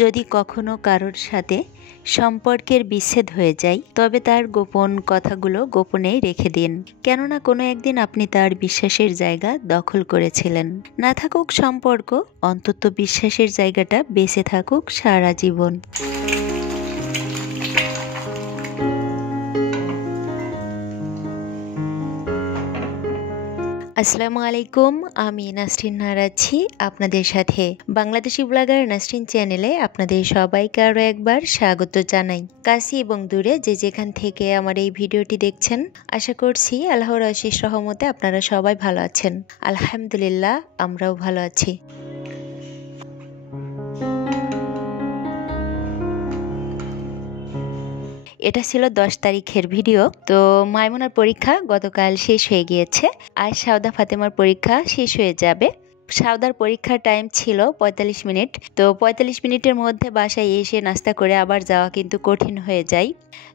যদি কখনো কারোর সাথে সম্পর্কের বিচ্ছেদ হয়ে যায়, তবে তার গোপন কথাগুলো গোপনেই রেখে দিন। কেননা কোনো একদিন আপনি তার বিশ্বাসের জায়গা দখল করেছিলেন। না থাকুক সম্পর্ক, অন্তত বিশ্বাসের জায়গাটা বেঁচে থাকুক সারা জীবন। আসসালামু আলাইকুম, আমি নাসরিন নাহার আছি আপনাদের সাথে। বাংলাদেশি ব্লগার নাসরিন চ্যানেলে আপনাদের সবাইকে আরও একবার স্বাগত জানাই। কাছে এবং দূরে যে যেখান থেকে আমার এই ভিডিওটি দেখছেন, আশা করছি আল্লাহর অশেষ রহমতে আপনারা সবাই ভালো আছেন। আলহামদুলিল্লাহ, আমরাও ভালো আছি। এটা ছিল 10 তারিখের ভিডিও। তো মাইমুনার পরীক্ষা গতকাল শেষ হয়ে গিয়েছে। আজ সাউদা ফাতেমার পরীক্ষা শেষ হয়ে যাবে। সাউদার পরীক্ষার টাইম ছিল 45 মিনিট। তো 45 মিনিটের মধ্যে বাসায় এসে নাস্তা করে আবার যাওয়া কিন্তু কঠিন হয়ে যায়।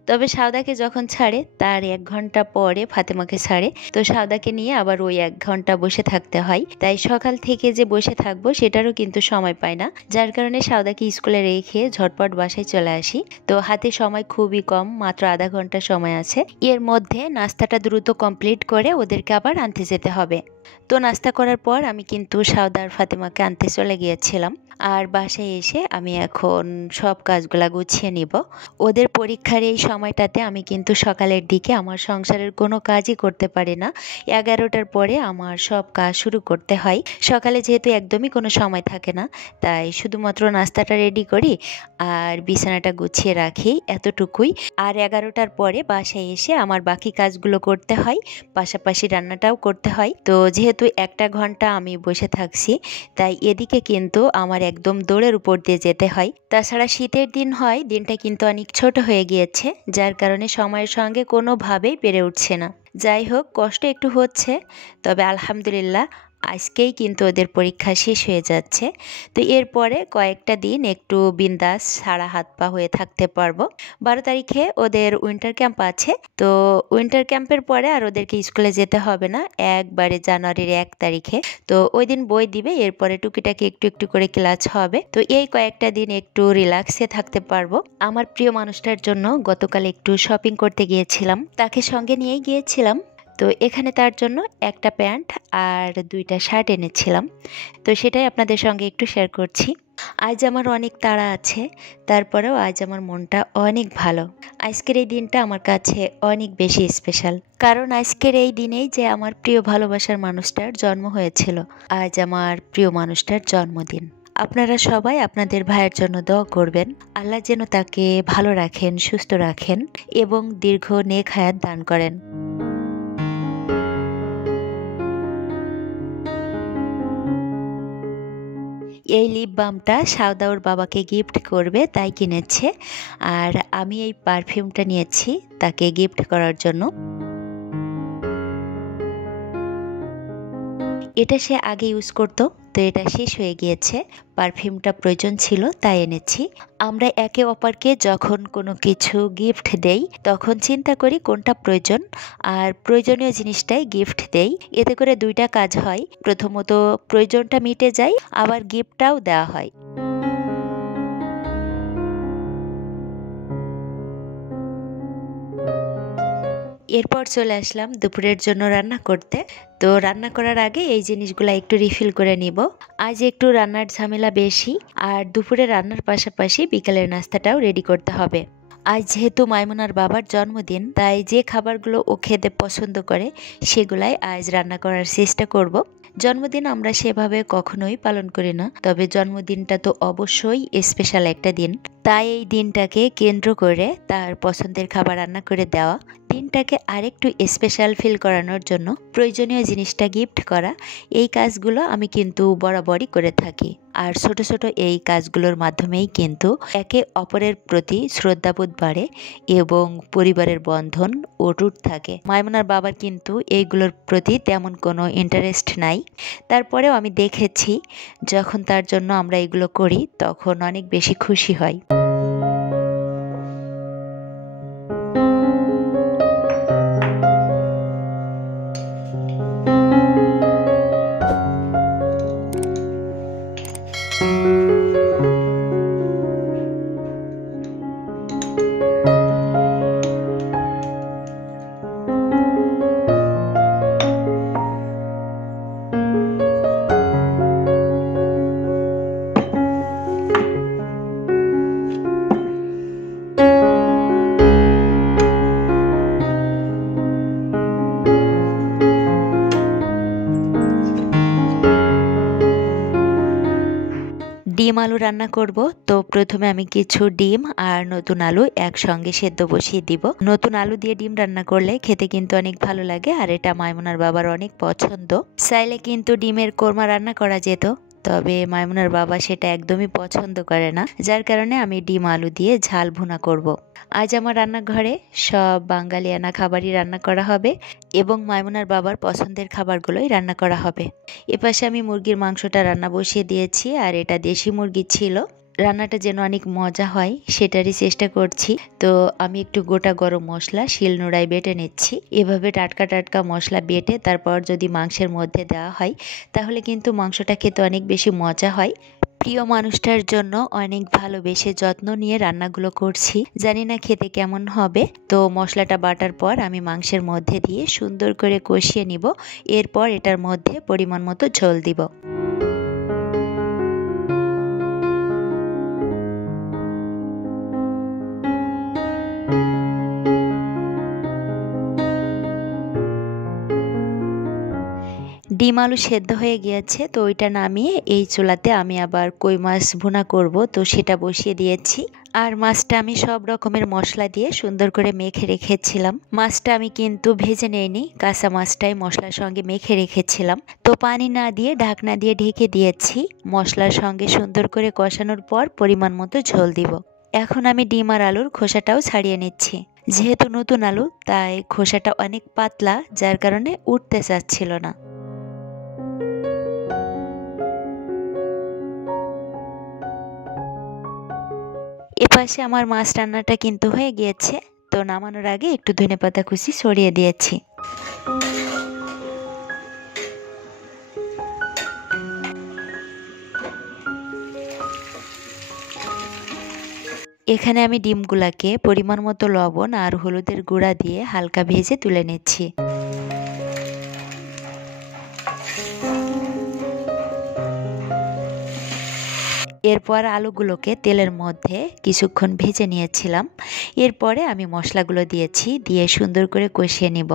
তবে সাউদাকে যখন ছাড়ে তার 1 ঘন্টা পরে ফাতেমাকে ছাড়ে। তো সাউদাকে নিয়ে আবার ওই 1 ঘন্টা বসে থাকতে হয়। তাই সকাল থেকে যে বসে থাকবো সেটারও কিন্তু সময় পায় না, যার কারণে সাউদাকে স্কুলে রেখে ঝটপট বাসায় চলে আসি। তো হাতে সময় খুবই কম, মাত্র আধা ঘন্টা সময় আছে। এর মধ্যে নাস্তাটা দ্রুত কমপ্লিট করে ওদেরকে আবার আনতে যেতে হবে। তো নাস্তা করার পর আমি কিন্তু সাউদার ফাতেমাকে আনতে চলে গিয়েছিলাম। আর বাসায় এসে আমি এখন সব কাজগুলা গুছিয়ে নিব। ওদের পরীক্ষার এই সময়টাতে আমি কিন্তু সকালের দিকে আমার সংসারের কোনো কাজই করতে পারি না। 11টার পরে আমার সব কাজ শুরু করতে হয়। সকালে যেহেতু একদমই কোনো সময় থাকে না, তাই শুধুমাত্র নাস্তাটা রেডি করি আর বিছানাটা গুছিয়ে রাখি, এতটুকুই। আর 11টার পরে বাসায় এসে আমার বাকি কাজগুলো করতে হয়, পাশাপাশি রান্নাটাও করতে হয়। তো যেহেতু 1টা ঘন্টা আমি বসে থাকছি, তাই এদিকে কিন্তু আমার একদম দৌড়ের উপর দিয়ে যেতে হয়। তাছাড়া শীতের দিন হয়, দিনটা কিন্তু অনেক ছোট হয়ে গিয়েছে, যার কারণে সময়ের সঙ্গে কোনোভাবেই পেরে উঠছে না। যাই হোক, কষ্ট একটু হচ্ছে, তবে আলহামদুলিল্লাহ আজকেই কিন্তু ওদের পরীক্ষা শেষ হয়ে যাচ্ছে। তো এরপরে কয়েকটা দিন একটু বিন্দাস সারা হাত পা হয়ে থাকতে পারবো। 12 তারিখে ওদের উইন্টার ক্যাম্প আছে। তো উইন্টার ক্যাম্পের পরে আর ওদেরকে স্কুলে যেতে হবে না, একবারে জানুয়ারির 1 তারিখে। তো ওই দিন বই দিবে, এরপরে টুকিটাকি একটু একটু করে ক্লাস হবে। তো এই কয়েকটা দিন একটু রিল্যাক্সে থাকতে পারবো। আমার প্রিয় মানুষটার জন্য গতকাল একটু শপিং করতে গিয়েছিলাম, তাকে সঙ্গে নিয়েই গিয়েছিলাম। তো এখানে তার জন্য একটা প্যান্ট আর 2টা শার্ট এনেছিলাম। তো সেটাই আপনাদের সঙ্গে একটু শেয়ার করছি। আজ আমার অনেক তাড়া আছে, তারপরেও আজ আমার মনটা অনেক ভালো। আজকের এই দিনটা আমার কাছে অনেক বেশি স্পেশাল, কারণ আজকের এই দিনেই যে আমার প্রিয় ভালোবাসার মানুষটার জন্ম হয়েছিল। আজ আমার প্রিয় মানুষটার জন্মদিন। আপনারা সবাই আপনাদের ভাইয়ের জন্য দোয়া করবেন, আল্লাহ যেন তাকে ভালো রাখেন, সুস্থ রাখেন এবং দীর্ঘ নেক হায়াত দান করেন। এই লিপ বামটা সাউদা ওর বাবাকে গিফট করবে তাই কিনেছে, আর আমি এই পারফিউমটা নিয়েছি তাকে গিফট করার জন্য। এটা সে আগে ইউজ করতো, তো এটা শেষ হয়ে গিয়েছে। পারফিউমটা প্রয়োজন ছিল তাই এনেছি। আমরা একে অপরকে যখন কোনো কিছু গিফট দেই, তখন চিন্তা করি কোনটা প্রয়োজন, আর প্রয়োজনীয় জিনিসটাই গিফট দেই। এতে করে 2টা কাজ হয়, প্রথমত প্রয়োজনটা মিটে যায়, আবার গিফটটাও দেওয়া হয়। এরপর চলে আসলাম দুপুরের জন্য রান্না করতে। তো রান্না করার আগে এই জিনিসগুলো একটু রিফিল করে নিব। আজ একটু রান্নার ঝামেলা বেশি, আর দুপুরে রান্নার পাশাপাশি বিকালের নাস্তাটাও রেডি করতে হবে। আজ যেহেতু মাইমুনার বাবার জন্মদিন, তাই যে খাবারগুলো ও খেতে পছন্দ করে সেগুলাই আজ রান্না করার চেষ্টা করব। জন্মদিন আমরা সেভাবে কখনোই পালন করি না, তবে জন্মদিনটা তো অবশ্যই স্পেশাল একটা দিন। তাই এই দিনটাকে কেন্দ্র করে তার পছন্দের খাবার রান্না করে দেওয়া, দিনটাকে আরেকটু স্পেশাল ফিল করানোর জন্য প্রয়োজনীয় জিনিসটা গিফট করা, এই কাজগুলো আমি কিন্তু বরাবরই করে থাকি। আর ছোট ছোট এই কাজগুলোর মাধ্যমেই কিন্তু একে অপরের প্রতি শ্রদ্ধাবোধ বাড়ে এবং পরিবারের বন্ধন অটুট থাকে। মাইমুনার বাবার কিন্তু এইগুলোর প্রতি তেমন কোনো ইন্টারেস্ট নাই, তারপরেও আমি দেখেছি যখন তার জন্য আমরা এগুলো করি তখন অনেক বেশি খুশি হয়। ডিম আলু রান্না করব। তো প্রথমে আমি কিছু ডিম আর নতুন আলু একসঙ্গে সেদ্ধ বসিয়ে দিব। নতুন আলু দিয়ে ডিম রান্না করলে খেতে কিন্তু অনেক ভালো লাগে, আর এটা মাইমুনার বাবার অনেক পছন্দ। চাইলে কিন্তু ডিমের কোরমা রান্না করা যেত, তবে মাইমুনার বাবা সেটা একদমই পছন্দ করে না, যার কারণে আমি ডিম আলু দিয়ে ঝাল ভুনা করব। আজ আমার রান্নাঘরে সব বাঙালিয়ানা খাবারই রান্না করা হবে এবং মাইমুনার বাবার পছন্দের খাবারগুলোই রান্না করা হবে। এপাশে আমি মুরগির মাংসটা রান্না বসিয়ে দিয়েছি, আর এটা দেশি মুরগি ছিল। রান্নাটা যেন অনেক মজা হয় সেটারই চেষ্টা করছি। তো আমি একটু গোটা গরম মশলা শিলনোড়ায় বেটে নিচ্ছি। এভাবে টাটকা টাটকা মশলা বেটে তারপর যদি মাংসের মধ্যে দেওয়া হয় তাহলে কিন্তু মাংসটা খেতে অনেক বেশি মজা হয়। প্রিয় মানুষটার জন্য অনেক ভালোবেসে যত্ন নিয়ে রান্নাগুলো করছি, জানি না খেতে কেমন হবে। তো মশলাটা বাটার পর আমি মাংসের মধ্যে দিয়ে সুন্দর করে কষিয়ে নিব। এরপর এটার মধ্যে পরিমাণ মতো ঝোল দিব। ডিম আলু সেদ্ধ হয়ে গিয়েছে, তো ওইটা নামিয়ে এই চুলাতে আমি আবার কই মাছ ভুনা করব, তো সেটা বসিয়ে দিয়েছি। আর মাছটা আমি সব রকমের মশলা দিয়ে সুন্দর করে মেখে রেখেছিলাম। মাছটা আমি কিন্তু ভেজে নেইনি, কাঁচা মাছটাই মশলার সঙ্গে মেখে রেখেছিলাম। তো পানি না দিয়ে ঢাকনা দিয়ে ঢেকে দিয়েছি। মশলার সঙ্গে সুন্দর করে কষানোর পর পরিমাণ মতো ঝোল দিব। এখন আমি ডিম আর আলুর খোসাটাও ছাড়িয়ে নিচ্ছি। যেহেতু নতুন আলু তাই খোসাটা অনেক পাতলা, যার কারণে উঠতে চাচ্ছিল না। এপাশে আমার মাছ রান্নাটা কিন্তু হয়ে গিয়েছে। তো নামানোর আগে একটু ধনেপাতা কুচি ছড়িয়ে দিয়েছি। এখানে আমি ডিমগুলাকে পরিমাণ মতো লবণ আর হলুদের গুঁড়া দিয়ে হালকা ভেজে তুলে নিচ্ছি। এরপর আলুগুলোকে তেলের মধ্যে কিছুক্ষণ ভেজে নিয়েছিলাম। এরপরে আমি মশলাগুলো দিয়েছি, দিয়ে সুন্দর করে কষিয়ে নিব।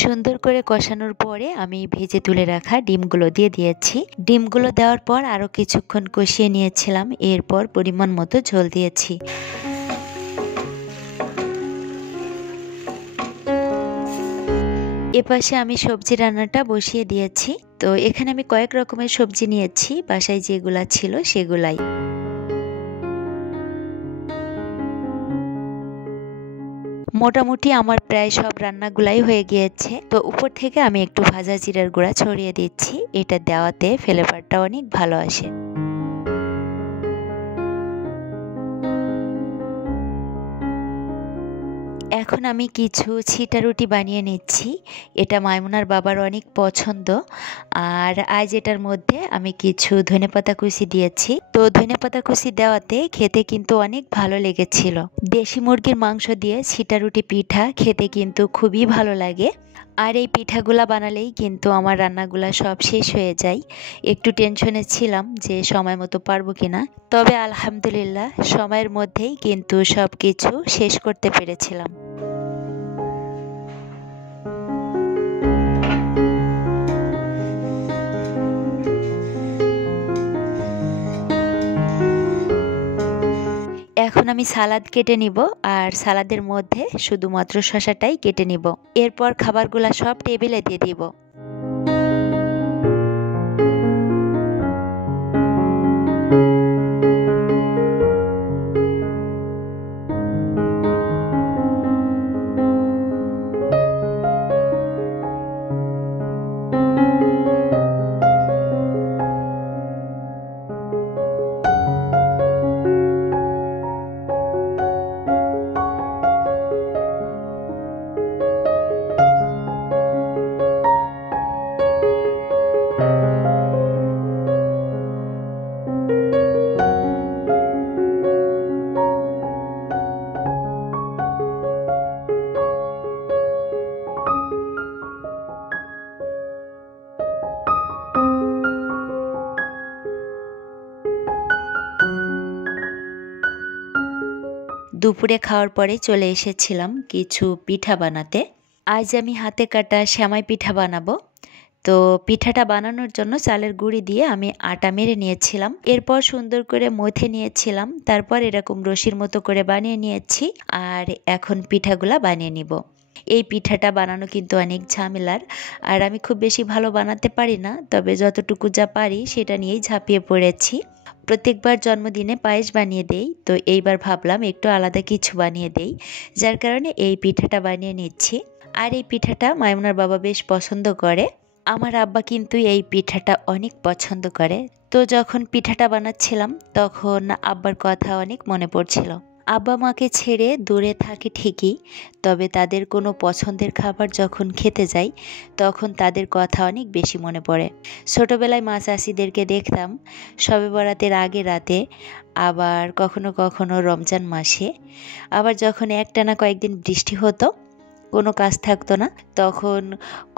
সুন্দর করে কষানোর পরে আমি ভেজে তুলে রাখা ডিমগুলো দিয়ে দিয়েছি। ডিমগুলো দেওয়ার পর আরও কিছুক্ষণ কষিয়ে নিয়েছিলাম। এরপর পরিমাণ মতো ঝোল দিয়েছি। এপাশে আমি সবজি রান্নাটা বসিয়ে দিয়েছি। তো এখানে আমি কয়েক রকমের সবজি নিয়েছি, বাসায় যেগুলা ছিল সেগুলাই। মোটামুটি আমার প্রায় সব রান্নাগুলাই হয়ে গিয়েছে। তো উপর থেকে আমি একটু ভাজা জিরার গুঁড়া ছড়িয়ে দিচ্ছি, এটা দেওয়াতে ফ্লেভারটা অনেক ভালো আসে। এখন আমি কিছু ছিটা রুটি বানিয়ে নিচ্ছি। এটা মাইমুনার বাবার অনেক পছন্দ। আর আজ এটার মধ্যে আমি কিছু ধনেপাতা কুচি দিয়েছি। তো ধনেপাতা কুচি দেওয়াতে খেতে কিন্তু অনেক ভালো লেগেছিল। দেশি মুরগির মাংস দিয়ে ছিটা রুটি পিঠা খেতে কিন্তু খুবই ভালো লাগে। আর এই পিঠাগুলা বানালেই কিন্তু আমার রান্নাগুলা সব শেষ হয়ে যায়। একটু টেনশনে ছিলাম যে সময় মতো পারবো কিনা, তবে আলহামদুলিল্লাহ সময়ের মধ্যেই কিন্তু সব কিছু শেষ করতে পেরেছিলাম। এখন আমি সালাদ কেটে নিব, আর সালাদের মধ্যে শুধুমাত্র শসাটাই কেটে নিব। এরপর খাবারগুলা সব টেবিলে দিয়ে দিব। দুপুরে খাওয়ার পরে চলে এসেছিলাম কিছু পিঠা বানাতে। আজ আমি হাতে কাটা সেমাই পিঠা বানাবো। তো পিঠাটা বানানোর জন্য চালের গুঁড়ি দিয়ে আমি আটা মেরে নিয়েছিলাম, এরপর সুন্দর করে মথে নিয়েছিলাম, তারপর এরকম রশির মতো করে বানিয়ে নিয়েছি। আর এখন পিঠাগুলা বানিয়ে নিব। এই পিঠাটা বানানো কিন্তু অনেক ঝামেলার, আর আমি খুব বেশি ভালো বানাতে পারি না, তবে যতটুকু যা পারি সেটা নিয়েই ঝাঁপিয়ে পড়েছি। প্রত্যেকবার জন্মদিনে পায়েস বানিয়ে দেই, তো এইবার ভাবলাম একটু আলাদা কিছু বানিয়ে দেই, যার কারণে এই পিঠাটা বানিয়ে নিচ্ছি। আর এই পিঠাটা মাইমুনার বাবা বেশ পছন্দ করে। আমার আব্বা কিন্তু এই পিঠাটা অনেক পছন্দ করে। তো যখন পিঠাটা বানাচ্ছিলাম তখন আব্বার কথা অনেক মনে পড়ছিল। আব্বা মাকে ছেড়ে দূরে থাকে ঠিকই, তবে তাদের কোনো পছন্দের খাবার যখন খেতে যাই তখন তাদের কথা অনেক বেশি মনে পড়ে। ছোটোবেলায় মা চাষিদেরকে দেখতাম শবে বরাতের আগে রাতে, আবার কখনো কখনো রমজান মাসে, আবার যখন একটানা কয়েকদিন বৃষ্টি হতো, কোনো কাজ থাকতো না, তখন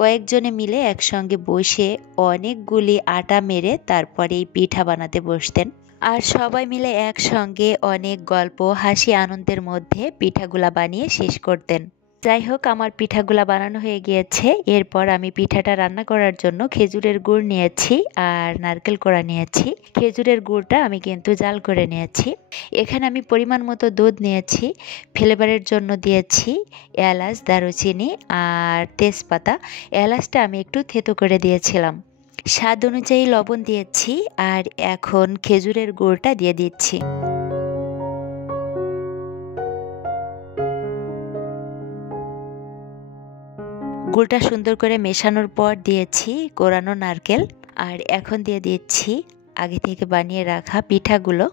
কয়েকজনে মিলে একসঙ্গে বসে অনেকগুলি আটা মেরে তারপরে এই পিঠা বানাতে বসতেন। আর সবাই মিলে একসঙ্গে অনেক গল্প, হাসি, আনন্দের মধ্যে পিঠাগুলা বানিয়ে শেষ করতেন। যাই হোক, আমার পিঠাগুলা বানানো হয়ে গিয়েছে। এরপর আমি পিঠাটা রান্না করার জন্য খেজুরের গুড় নিয়েছি আর নারকেল কোড়া নিয়েছি। খেজুরের গুড়টা আমি কিন্তু জাল করে নিয়েছি। এখানে আমি পরিমাণ মতো দুধ নিয়েছি, ফ্লেভারের জন্য দিয়েছি এলাচ, দারুচিনি আর তেজপাতা। এলাচটা আমি একটু থেতো করে দিয়েছিলাম। স্বাদ অনুযায়ী লবণ দিয়েছি, আর এখন খেজুরের গুড়টা দিয়ে দিচ্ছি। গুড়টা সুন্দর করে মেশানোর পর দিয়েছি কোরানো নারকেল, আর এখন দিয়ে দিচ্ছি আগে থেকে বানিয়ে রাখা পিঠাগুলো।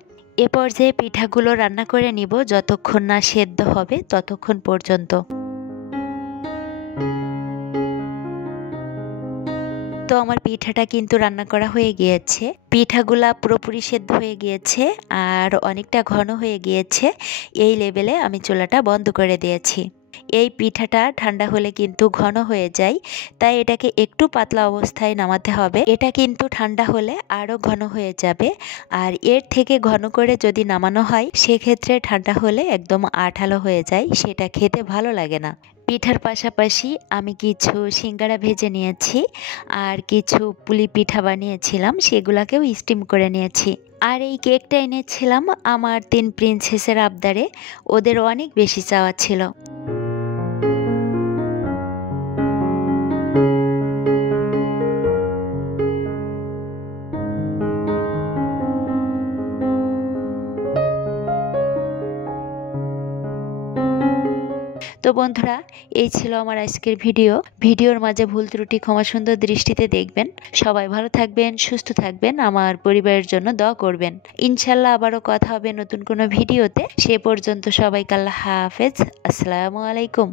এ পর্যায়ে পিঠাগুলো রান্না করে নিব যতক্ষণ না সেদ্ধ হবে ততক্ষণ পর্যন্ত। তো আমার পিঠাটা কিন্তু রান্না করা হয়ে গিয়েছে। পিঠাগুলা পুরোপুরি সেদ্ধ হয়ে গিয়েছে আর অনেকটা ঘন হয়ে গিয়েছে। এই লেভেলে আমি চুলাটা বন্ধ করে দিয়েছি। এই পিঠাটা ঠান্ডা হলে কিন্তু ঘন হয়ে যায়, তাই এটাকে একটু পাতলা অবস্থায় নামাতে হবে। এটা কিন্তু ঠান্ডা হলে আরও ঘন হয়ে যাবে, আর এর থেকে ঘন করে যদি নামানো হয় সেক্ষেত্রে ঠান্ডা হলে একদম আঠালো হয়ে যায়, সেটা খেতে ভালো লাগে না। পিঠার পাশাপাশি আমি কিছু সিঙ্গারা ভেজে নিয়েছি আর কিছু পুলি পিঠা বানিয়েছিলাম, সেগুলাকেও স্টিম করে নিয়েছি। আর এই কেকটা এনেছিলাম আমার 3 প্রিন্সেসের আবদারে, ওদের অনেক বেশি চাওয়া ছিল। তো বন্ধুরা, এই ছিল আমার আজকের ভিডিওর মাঝে ভুল ত্রুটি ক্ষমা সুন্দর দৃষ্টিতে দেখবেন। সবাই ভালো থাকবেন, সুস্থ থাকবেন, আমার পরিবারের জন্য দোয়া করবেন। ইনশাল্লাহ আবারও কথা হবে নতুন কোনো ভিডিওতে। সে পর্যন্ত সবাইকে আল্লাহ হাফেজ। আসসালামু আলাইকুম।